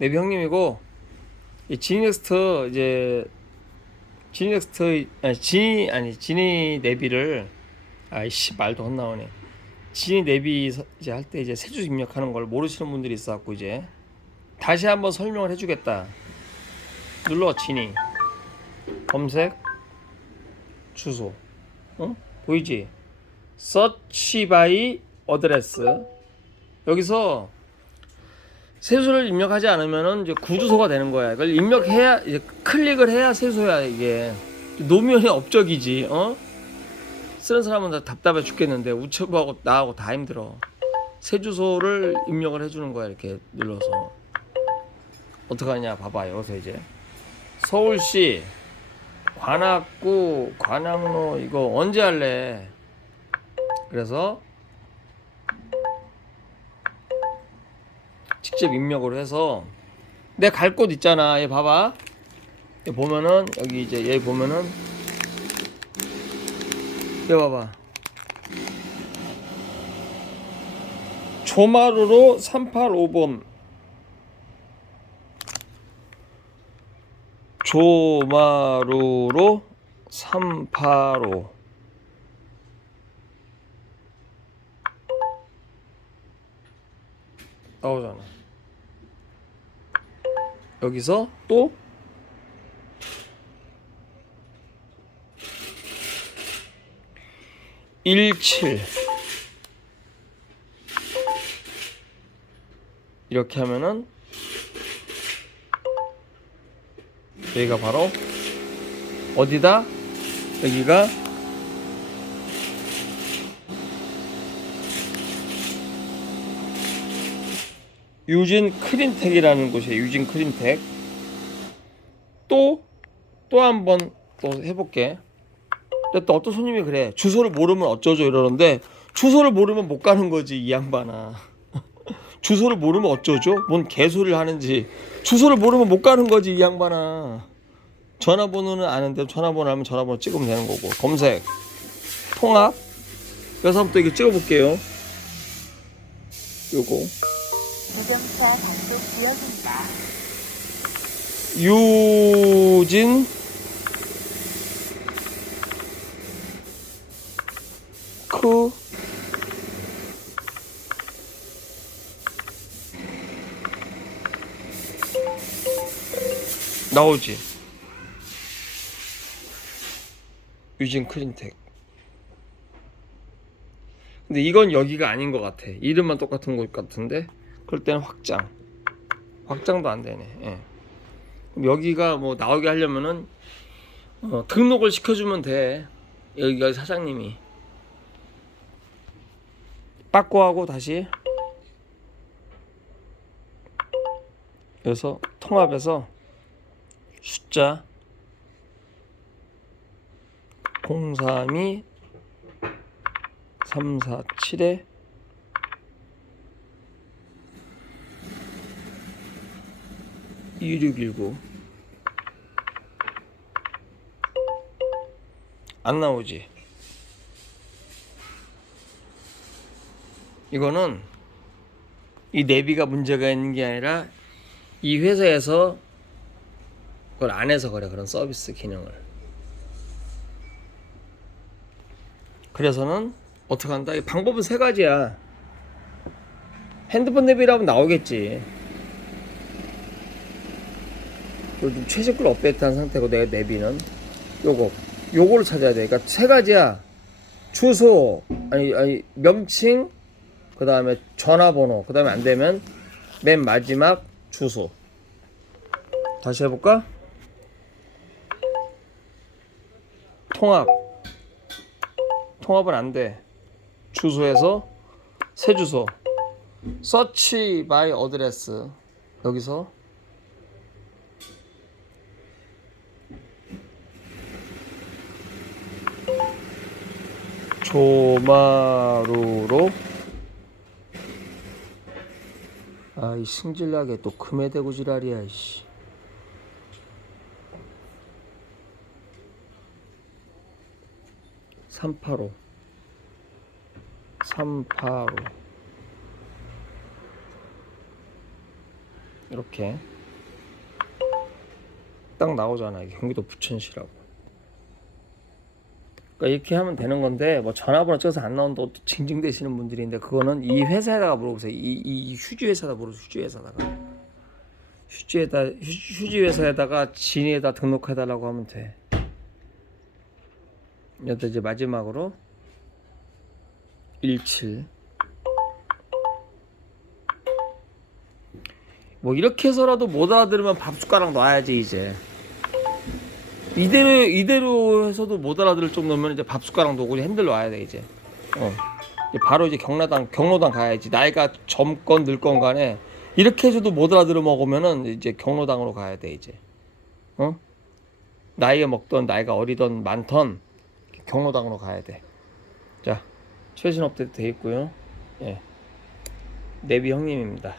내비 형님이고 이 지니넥스트 이제 지니넥스트 아니 지니 아니 지니 내비를 아이씨 말도 안 나오네. 지니 내비 서- 이제 할 때 이제 세주 입력하는 걸 모르시는 분들이 있어갖고 이제 다시 한번 설명을 해주겠다. 눌러 지니 검색 주소 어 보이지? search by address 여기서 세수를 입력하지 않으면은 이제 구주소가 되는 거야. 이걸 입력해야 이제 클릭을 해야 세수야 이게. 노면이 업적이지. 어? 쓰는 사람은 다 답답해 죽겠는데 우체부하고 나하고 다 힘들어. 새 주소를 입력을 해주는 거야 이렇게 눌러서. 어떡하냐 봐봐 여기서 이제 서울시 관악구 관악로 이거 언제 할래? 그래서 직접 입력을 해서 내 갈 곳 있잖아. 얘 봐봐. 얘 보면은 여기 이제 얘 보면은 얘 봐봐. 조마루로 385번 조마루로 385 나오잖아. 여기서 또 일칠. 이렇게 하면은 여기가 바로 어디다? 여기가 유진 크린텍이라는 곳이에요. 유진 크린텍. 또, 또 한 번 또 해볼게. 근데 또 어떤 손님이 그래. 주소를 모르면 어쩌죠 이러는데, 주소를 모르면 못 가는 거지, 이 양반아. 주소를 모르면 어쩌죠? 뭔 개소리를 하는지. 주소를 모르면 못 가는 거지, 이 양반아. 전화번호는 아는데, 전화번호 하면 전화번호 찍으면 되는 거고. 검색. 통합. 그래서 한번 또 이거 찍어볼게요. 요거. 자동차 단속 구역입니다. 유진. 크. 나오지. 유진 크린텍. 근데 이건 여기가 아닌 것 같아. 이름만 똑같은 것 같은데 그럴 때는 확장 확장도 안 되네 예. 그럼 여기가 뭐 나오게 하려면은 어, 등록을 시켜주면 돼. 여기가 사장님이. 빠꾸하고 다시 여기서 통합해서 숫자 032 347에 2619 안 나오지. 이거는 이 내비가 문제가 있는 게 아니라 이 회사에서 그걸 안 해서 그래 그런 서비스 기능을. 그래서는 어떻게 한다? 이 방법은 세 가지야. 핸드폰 내비라면 나오겠지. 그리고 좀 최신 걸 업데이트한 상태고 내 내비는 요거 요거를 찾아야 돼. 그러니까 세 가지야. 주소 아니 아니 명칭 그 다음에 전화번호 그 다음에 안 되면 맨 마지막 주소. 다시 해볼까? 통합 통합은 안 돼. 주소에서 새 주소. 서치 바이 어드레스 여기서 조마루로. 아 이 승질나게 또 금해대고 지랄이야 이씨. 삼팔오. 삼팔오. 이렇게. 딱 나오잖아. 경기도 부천시라고. 그러니까 이렇게 하면 되는 건데 뭐 전화번호 찍어서 안 나온다고 또 징징대시는 분들인데 그거는 이 회사에다가 물어보세요. 이, 이 휴지 회사다 물어보세요. 휴지 회사다가 휴지에다 휴, 휴지 회사에다가 진에다 등록해달라고 하면 돼. 여기다 이제 마지막으로 17. 뭐 이렇게 해서라도 못 알아들으면 밥 숟가락 놔야지 이제. 이대로 이대로 해서도 못 알아들을 정도면 이제 밥 숟가락 놓고 이제 핸들 놔야 돼 이제. 어. 이제 바로 이제 경로당 경로당 가야지. 나이가 젊건 늙건 간에 이렇게 해서도 못 알아들어 먹으면은 이제 경로당으로 가야 돼 이제. 어? 나이가 먹던 나이가 어리던 많던 경로당으로 가야 돼. 자, 최신 업데이트 돼 있고요. 예. 내비 형님입니다.